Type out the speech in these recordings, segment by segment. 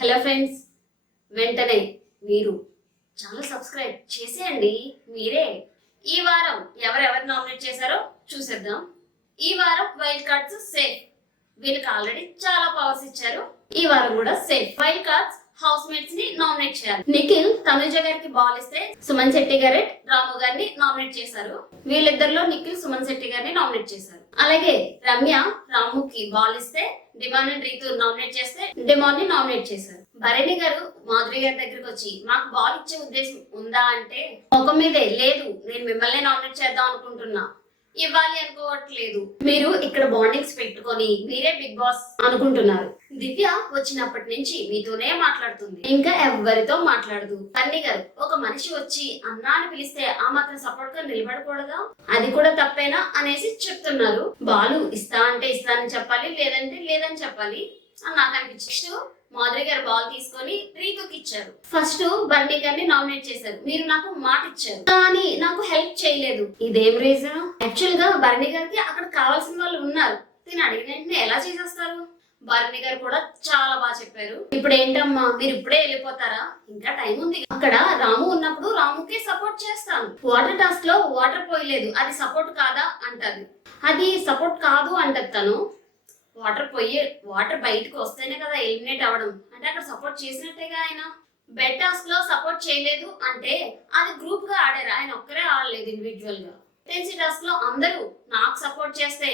Hello friends, వెంటనే మీరు చాలా సబ్స్క్రైబ్ చేసేయండి. మీరే ఈ వారం ఎవరెవరు నామినేట్ చేశారో చూసేద్దాం. ఈ వారం వైల్డ్ కార్డ్స్ సేఫ్. వీళ్ళకి ఆల్రెడీ చాలా పవర్స్ ఇచ్చారు. ఈ వారం కూడా safe. Wild cards house mates ని నామినేట్ చేయాలి. నిఖిల్ తనుజ గారికి బాల్ ఇస్తే సుమన్ శెట్టి గారే రాము గారిని నామినేట్ చేశారు. వీళ్ళిద్దరిలో నిఖిల్ సుమన్ శెట్టి గారిని నామినేట్ చేశారు. అలాగే రమ్య రాముకి బాల్ ఇస్తే డిమాండ్ అండ్ రీతు నామినేట్ చేస్తే డిమాండ్ ని నామినేట్ చేశారు. భరణి గారు మాధురి గారి దగ్గరికి వచ్చి మాకు బాల్ ఇచ్చే ఉద్దేశం ఉందా అంటే ముఖం మీదే లేదు, నేను మిమ్మల్ని నామినేట్ చేద్దాం అనుకుంటున్నా, ఇవ్వాలి అనుకోవట్లేదు, మీరు ఇక్కడ బాండింగ్స్ పెట్టుకొని మీరే బిగ్ బాస్ అనుకుంటున్నారు. దివ్య వచ్చినప్పటి నుంచి మీతోనే మాట్లాడుతుంది, ఇంకా ఎవరితో మాట్లాడదు. అన్ని గారు ఒక మనిషి వచ్చి అన్నా అని పిలిస్తే ఆ మాత్రం సపోర్ట్ గా నిలబడకూడదా, అది కూడా తప్పేనా అనేసి చెప్తున్నారు. బాలు ఇస్తా అంటే ఇస్తానని చెప్పాలి, లేదంటే లేదని చెప్పాలి అని నాకు అనిపించింది. మాధురి గారు బాల్ తీసుకొని రీతుకి ఇచ్చారు. ఫస్ట్ బర్నీ గారిని నామినేట్ చేశారు. మీరు నాకు మాట ఇచ్చారు కానీ నాకు హెల్ప్ చేయలేదు, ఇదేం రీజన్? యాక్చువల్ గా బర్నీ గారికి అక్కడ కావాల్సిన వాళ్ళు ఉన్నారు, దీన్ని అడిగిన వెంటనే ఎలా చేసేస్తారు? బర్నీ గారు కూడా చాలా బాగా చెప్పారు. ఇప్పుడు ఏంటమ్మా మీరు ఇప్పుడే వెళ్ళిపోతారా, ఇంకా టైం ఉంది. అక్కడ రాము ఉన్నప్పుడు రాముకే సపోర్ట్ చేస్తాను. వాటర్ టాస్క్ లో వాటర్ పోయలేదు, అది సపోర్ట్ కాదా అంటది. అది సపోర్ట్ కాదు అంటది తను. వాటర్ బయటకు వస్తేనే కదా ఎలిమినేట్ అవ్వడం, అంటే అక్కడ సపోర్ట్ చేసినట్టేగా. ఆయన బెడ్ టాస్క్ లో సపోర్ట్ చేయలేదు అంటే అది గ్రూప్ గా ఆడారు, ఆయన ఒక్కరే ఆడలేదు ఇండివిజువల్ గా. టెన్సీ టాస్క్ లో అందరూ నాకు సపోర్ట్ చేస్తే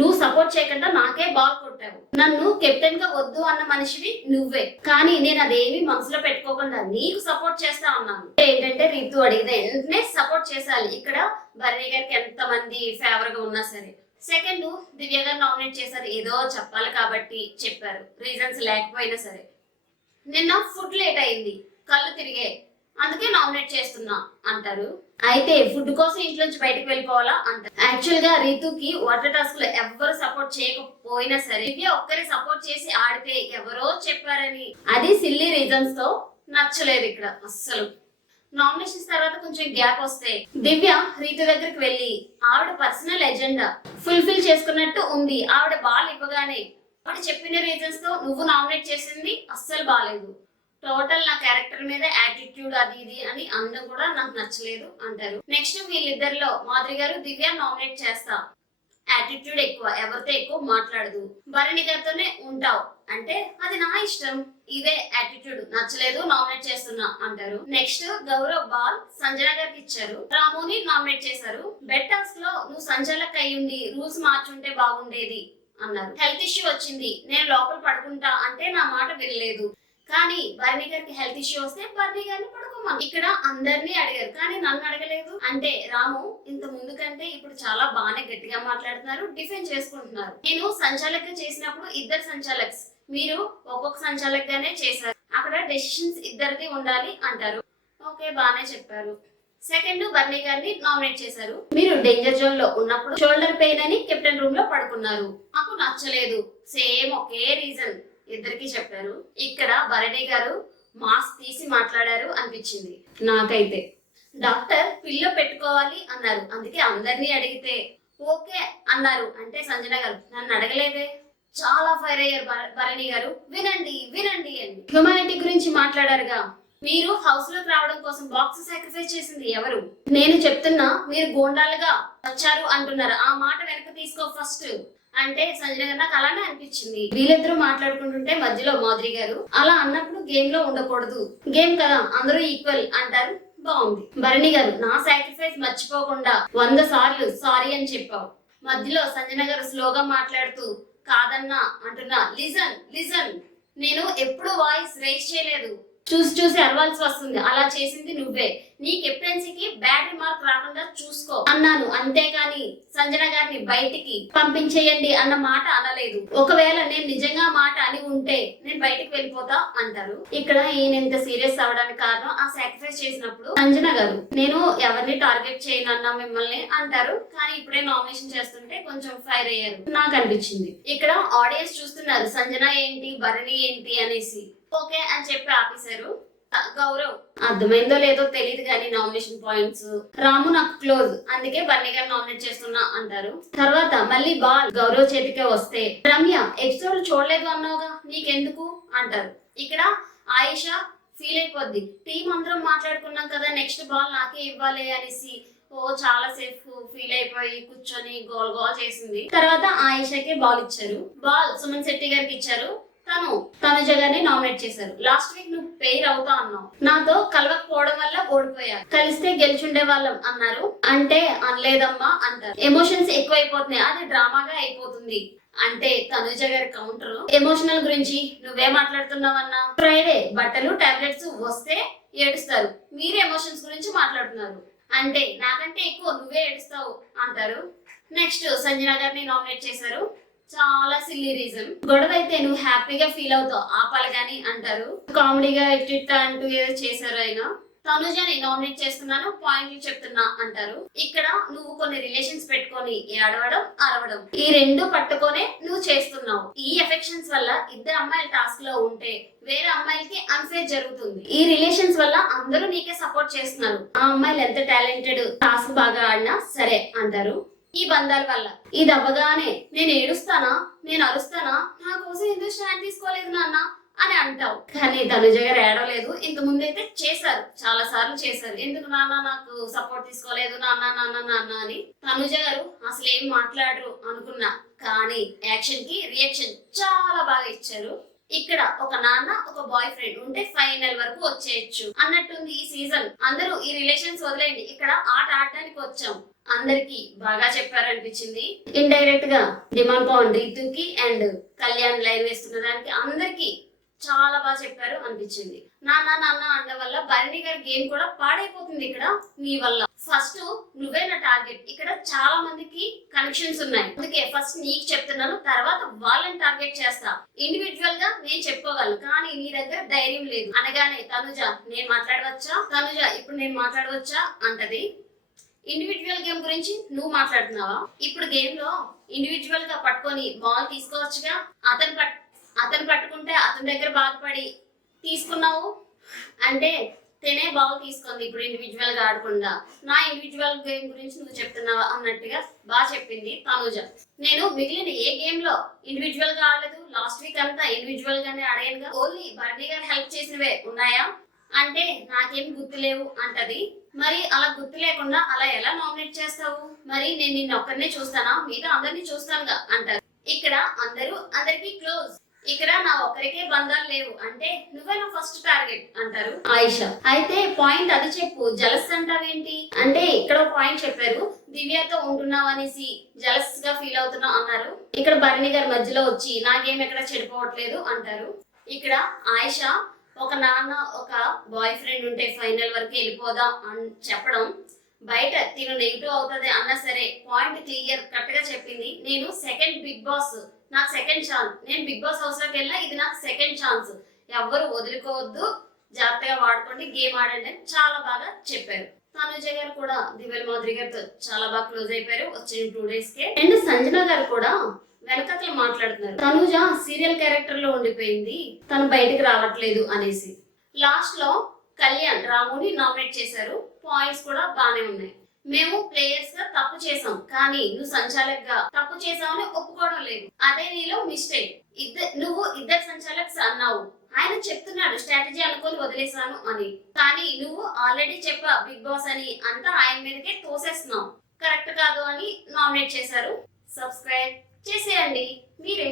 నువ్వు సపోర్ట్ చేయకుండా నాకే బాల్ కొట్టావు, నన్ను కెప్టెన్ గా వద్దు అన్న మనిషివి నువ్వే, కానీ నేను అదేమి మనసులో పెట్టుకోకుండా నీకు సపోర్ట్ చేస్తా అన్నాను. ఏంటంటే రీతు అడిగితే వెంటనే సపోర్ట్ చేసాలి. ఇక్కడ బర్నీ గారికి ఎంత మంది ఫేవర్ గా ఉన్నా సరే. సెకండ్ దివ్య గారు నామినేట్ చేశారు, ఏదో చెప్పాలి కాబట్టి చెప్పారు, రీజన్స్ లేకపోయినా సరే. నిన్న ఫుడ్ లేట్ అయింది, కళ్ళు తిరిగే, అందుకే నామినేట్ చేస్తున్నా అంటారు. అయితే ఫుడ్ కోసం ఇంట్లోంచి బయటకు వెళ్ళిపోవాలా అంటారు. యాక్చువల్ గా రీతుకి వాటర్ టాస్క్ లో ఎవరు సపోర్ట్ చేయకపోయినా సరే దివ్య ఒక్కరి సపోర్ట్ చేసి ఆడితే ఎవరో చెప్పారని, అది సిల్లీ రీజన్స్ తో నచ్చలేదు ఇక్కడ అస్సలు. నామినేషన్స్ తర్వాత కొంచెం గ్యాప్ వస్తే దివ్య రీతు దగ్గరికి వెళ్ళి ఆవిడ పర్సనల్ ఎజెండా ఫుల్ఫిల్ చేసుకున్నట్టు ఉంది. ఆవిడ బాల్ ఇవ్వగానే ఆవిడ చెప్పిన రీజన్స్ తో నువ్వు నామినేట్ చేసింది అస్సలు బాలేదు, టోటల్ నా క్యారెక్టర్ మీద యాటిట్యూడ్ అది ఇది అని అందం కూడా నాకు నచ్చలేదు అంటారు. నెక్స్ట్ వీళ్ళిద్దరిలో మాధురి గారు దివ్య నామినేట్ చేస్తా, యాటిట్యూడ్ ఎక్కువ, ఎవరితో ఎక్కువ మాట్లాడదు, భరణి గారితోనే ఉంటావు అంటే అది నా ఇష్టం, ఇదే యాటిట్యూడ్, నచ్చలేదు నామినేట్ చేస్తున్నా అంటారు. నెక్స్ట్ గౌరవ్ బాల్ సంజన గారికి ఇచ్చారు, రాముని నామినేట్ చేశారు. బెడ్ టాస్క్ లో నువ్వు సంచాలక్ అయ్యుండి రూల్స్ మార్చుంటే బాగుండేది అన్నారు. హెల్త్ ఇష్యూ వచ్చింది, నేను లోపల పడుకుంటా అంటే నా మాట వినలేదు, కానీ బర్నీ గారికి హెల్త్ ఇష్యూ వస్తే బర్నీ గారిని పడుకోమని ఇక్కడ అందరినీ అడిగారు, కానీ నన్ను అడగలేదు అంటే రాము ఇంత ముందు కంటే ఇప్పుడు చాలా బాగానే గట్టిగా మాట్లాడుతున్నారు, డిఫెండ్ చేసుకుంటున్నారు. నేను సంచాలక్ చేసినప్పుడు ఇద్దరు సంచాలక్స్, మీరు ఒక్కొక్క సంచాలక్ గానే చేశారు, అక్కడ డెసిషన్స్ ఇద్దరిది ఉండాలి అంటారు. ఓకే బాగానే చెప్పారు. సెకండ్ బర్నీ గారిని నామినేట్ చేశారు. మీరు డేంజర్ జోన్ లో ఉన్నప్పుడు షోల్డర్ పెయిన్ అని కెప్టెన్ రూమ్ లో పడుకున్నారు, నాకు నచ్చలేదు, సేమ్ ఒకే రీజన్ ఇద్దరికి చెప్పారు. ఇక్కడ భరణి గారు మాస్క్ తీసి మాట్లాడారు అనిపించింది నాకైతే. డాక్టర్ పిల్లో పెట్టుకోవాలి అన్నారు, అందుకే అందరినీ అడిగితే ఓకే అన్నారు అంటే సంజన గారు నన్ను అడగలేదే, చాలా ఫైర్ అయ్యారు భరణి గారు. వినండి వినండి అని హ్యూమానిటీ గురించి మాట్లాడారుగా. మీరు హౌస్ లోకి రావడం కోసం బాక్స్ సాక్రిఫైస్ చేసింది ఎవరు? నేను చెప్తున్నా మీరు గోండాలుగా వచ్చారు అంటున్నారు, ఆ మాట వెనక తీసుకో ఫస్ట్ అంటే సంజన గారు నాకు అలానే అనిపించింది. వీళ్ళిద్దరూ మాట్లాడుకుంటుంటే మధ్యలో మాధురి గారు అలా అన్నప్పుడు గేమ్ లో ఉండకూడదు, గేమ్ కదా అందరూ ఈక్వల్ అంటారు. బాగుంది. భరణి గారు నా సాక్రిఫైస్ మర్చిపోకుండా 100 సార్లు సారీ అని చెప్పావు. మధ్యలో సంజన గారు స్లోగా మాట్లాడుతూ కాదన్నా అంటున్నా, లిజన్ లిజన్, నేను ఎప్పుడు వాయిస్ రేస్ చేయలేదు, చూసి అరవాల్సి వస్తుంది, అలా చేసింది నువ్వే, నీ కెప్టెన్సీకి బ్యాడ్ రిమార్క్ రాకుండా చూసుకో అన్నాను, అంతేగాని సంజన గారిని బయటికి పంపించేయండి అన్న మాట అనలేదు. ఒకవేళ నేను నిజంగా మాట అని ఉంటే నేను బయటికి వెళ్ళిపోతా అంటారు. ఇక్కడ ఈయన ఇంత సీరియస్ అవడానికి కారణం ఆ సాక్రిఫైస్ చేసినప్పుడు సంజన గారు నేను ఎవరిని టార్గెట్ చేయనన్నా మిమ్మల్ని అంటారు, కానీ ఇప్పుడే నామినేషన్ చేస్తుంటే కొంచెం ఫైర్ అయ్యారు నాకు అనిపించింది. ఇక్కడ ఆడియన్స్ చూస్తున్నారు సంజన ఏంటి భరణి ఏంటి అనేసి, ఓకే అని చెప్పి ఆపేశారు. గౌరవ్ అర్థమైందో లేదో తెలియదు కానీ నామినేషన్ పాయింట్స్ రాము నాకు క్లోజ్, అందుకే బర్నీ గారు నామినేట్ చేస్తున్నా అంటారు. తర్వాత మళ్ళీ బాల్ గౌరవ్ చేతికే వస్తే రమ్య ఎపిసోడ్ చూడలేదు అన్నావుగా నీకెందుకు అంటారు. ఇక్కడ ఆయిషా ఫీల్ అయిపోద్ది. టీం అందరం మాట్లాడుకున్నాం కదా, నెక్స్ట్ బాల్ నాకే ఇవ్వాలి అనేసి చాలా సేపు ఫీల్ అయిపోయి కూర్చొని గోల్ గోల్ చేసింది. తర్వాత ఆయిషాకే బాల్ ఇచ్చారు. బాల్ సుమన్ శెట్టి గారికి ఇచ్చారు. తనుజ గారిని నామినేట్ చేశారు. లాస్ట్ వీక్ నువ్వు పెయిర్ అవుతా అన్నావు, నాతో కలవకపోవడం వల్ల ఓడిపోయా, కలిస్తే గెలిచుండే వాళ్ళం అన్నారు. అంటే అనలేదమ్మా అంటారు. ఎమోషన్స్ ఎక్కువైపోతున్నాయి, అది డ్రామాగా అయిపోతుంది అంటే తనుజ గారి కౌంటర్, ఎమోషనల్ గురించి నువ్వే మాట్లాడుతున్నావన్నా, ఫ్రైడే బట్టలు టాబ్లెట్స్ వస్తే ఏడుస్తారు, మీరు ఎమోషన్స్ గురించి మాట్లాడుతున్నారు అంటే నాకంటే ఎక్కువ నువ్వే ఏడుస్తావు అంటారు. నెక్స్ట్ సంజన గారిని నామినేట్ చేశారు. చాలా సిల్లీ రీజన్, గొడవ అయితే నువ్వు హ్యాపీగా ఫీల్ అవుతావు ఆపాలి గాని అంటారు. కామెడీగా ఇట్ట అంటూ ఏదో చేశారు. ఆయన తనుజని నామినేట్ చేస్తున్నాను, పాయింట్లు చెప్తున్నా అంటారు. ఇక్కడ నువ్వు కొన్ని రిలేషన్స్ పెట్టుకొని ఏడవడం అరవడం ఈ రెండు పట్టుకొనే నువ్వు చేస్తున్నావు. ఈ ఎఫెక్షన్స్ వల్ల ఇద్దరు అమ్మాయిల టాస్క్ లో ఉంటే వేరే అమ్మాయిలకి అన్ఫేర్ జరుగుతుంది. ఈ రిలేషన్స్ వల్ల అందరూ నీకే సపోర్ట్ చేస్తున్నారు, ఆ అమ్మాయిలు ఎంత టాలెంటెడ్, టాస్క్ బాగా ఆడినా సరే అంటారు. ఈ బంధాల వల్ల ఇది అవ్వగానే నేను ఏడుస్తానా, నేను అరుస్తానా, నా కోసం ఎందుకు స్టాండ్ తీసుకోలేదు నాన్న అని అంటావు. కానీ తనుజ గారు ఏడవలేదు. ఇంత ముందు అయితే చేశారు, చాలా సార్లు చేశారు, ఎందుకు నాన్న నాకు సపోర్ట్ తీసుకోలేదు నాన్న నాన్న నాన్న అని. తనుజ గారు అసలు ఏం మాట్లాడరు అనుకున్నా, కానీ యాక్షన్ కి రియాక్షన్ చాలా బాగా ఇచ్చారు. ఇక్కడ ఒక నాన్న ఒక బాయ్ ఫ్రెండ్ ఉంటే ఫైనల్ వరకు వచ్చేయచ్చు అన్నట్టుంది ఈ సీజన్. అందరూ ఈ రిలేషన్స్ వదిలేయండి, ఇక్కడ ఆట ఆడడానికి వచ్చాం. అందరికి బాగా చెప్పారనిపించింది. ఇండైరెక్ట్ గా డిమాండ్ పవన్ రీతుకి అండ్ కళ్యాణ్ లైన్ వేస్తున్న దానికి అందరికి చాలా బాగా చెప్పారు అనిపించింది. నాన్న నాన్న అనడం వల్ల భరణి గారి గేమ్ కూడా పాడైపోతుంది ఇక్కడ నీ వల్ల. ఫస్ట్ నువ్వే నా టార్గెట్, ఇక్కడ చాలా మందికి కనెక్షన్స్ ఉన్నాయి, అందుకే ఫస్ట్ నీకు చెప్తున్నాను, తర్వాత వాళ్ళని టార్గెట్ చేస్తా. ఇండివిజువల్ గా నేను చెప్పుకోగలను, కానీ నీ దగ్గర ధైర్యం లేదు అనగానే తనుజ నేను మాట్లాడవచ్చా, తనుజ ఇప్పుడు నేను మాట్లాడవచ్చా అంటది. ఇండివిజువల్ గేమ్ గురించి నువ్వు మాట్లాడుతున్నావా? ఇప్పుడు గేమ్ లో ఇండివిజువల్ గా పట్టుకొని బాల్ తీసుకోవచ్చుగా, అతను పట్టుకుంటే అతని దగ్గర బాధపడి తీసుకున్నావు అంటే తినే బాల్ తీసుకుంది. ఇప్పుడు ఇండివిజువల్ గా ఆడకుండా నా ఇండివిజువల్ గేమ్ గురించి నువ్వు చెప్తున్నావా అన్నట్టుగా బాగా చెప్పింది తనుజ. నేను మిగిలిన ఏ గేమ్ లో ఇండివిజువల్ గా ఆడలేదు, లాస్ట్ వీక్ అంతా ఇండివిజువల్ గానే ఆడానుగా, ఓన్లీ భరణి గారు హెల్ప్ చేసినవే ఉన్నాయా అంటే నాకేం గుర్తులేవు అంటది. మరి అలా గుర్తు లేకుండా అలా ఎలా నామినేట్ చేస్తావు? మరి నేను నిన్ను ఒక్కరినే చూస్తానా, మీద అందరినీ చూస్తానుగా అంటారు. ఇక్కడ అందరికి క్లోజ్, ఇక్కడ నా ఒక్కరికే బంధాలు లేవు అంటే నువ్వే నా ఫస్ట్ టార్గెట్ అంటారు ఆయిషా. అయితే పాయింట్ అది చెప్పు, జలస్ అంటావేంటి అంటే ఇక్కడ పాయింట్ చెప్పారు, దివ్యతో ఉంటున్నావు అనేసి జలస్ గా ఫీల్ అవుతున్నావు అన్నారు. ఇక్కడ భరణి గారి మధ్యలో వచ్చి నాకేం ఎక్కడ చెడిపోవట్లేదు అంటారు. ఇక్కడ ఆయిషా ఒక నాన్న ఒక బాయ్ ఫ్రెండ్ ఉంటే ఫైనల్ వరకు వెళ్ళిపోదాం అని చెప్పడం, బయట తిను నెగిటివ్ అవుతుంది అన్నా సరే పాయింట్ క్లియర్ కరెక్ట్ గా చెప్పింది. నేను సెకండ్ బిగ్ బాస్, నాకు సెకండ్ ఛాన్స్, నేను బిగ్ బాస్ హౌస్ లోకి వెళ్ళినా ఇది నాకు సెకండ్ ఛాన్స్, ఎవ్వరు వదులుకోవద్దు, జాగ్రత్తగా వాడుకోండి, గేమ్ ఆడండి అని చాలా బాగా చెప్పారు. తనుజ గారు కూడా దివ్యల మాధురి గారితో చాలా బాగా క్లోజ్ అయిపోయారు వచ్చిన 2 days కే. అండ్ సంజన గారు కూడా వెనకతలు మాట్లాడుతున్నారు, తనుజ సీరియల్ క్యారెక్టర్ లో ఉండిపోయింది, తను బయటికి రావట్లేదు అనేసి. లాస్ట్ లో కళ్యాణ్ రాముని నామినేట్ చేశారు, పాయింట్స్ కూడా బానే ఉన్నాయి. మేము ప్లేయర్స్ గా తప్పు చేసాం, కానీ నువ్వు సంచాలక్ గా తప్పు చేసావని ఒప్పుకోవడం లేదు, అదే నీలో మిస్టేక్. నువ్వు ఇద్దరు సంచాలక్స్ అన్నావు, ఆయన చెప్తున్నాడు స్ట్రాటజీ అనుకొని వదిలేసాను అని, కానీ నువ్వు ఆల్రెడీ చెప్పా బిగ్ బాస్ అని, అంతా ఆయన మీదకే తోసేస్తున్నావు, కరెక్ట్ కాదు అని నామినేట్ చేశారు. సబ్స్క్రైబ్ చేసేయండి మీరే.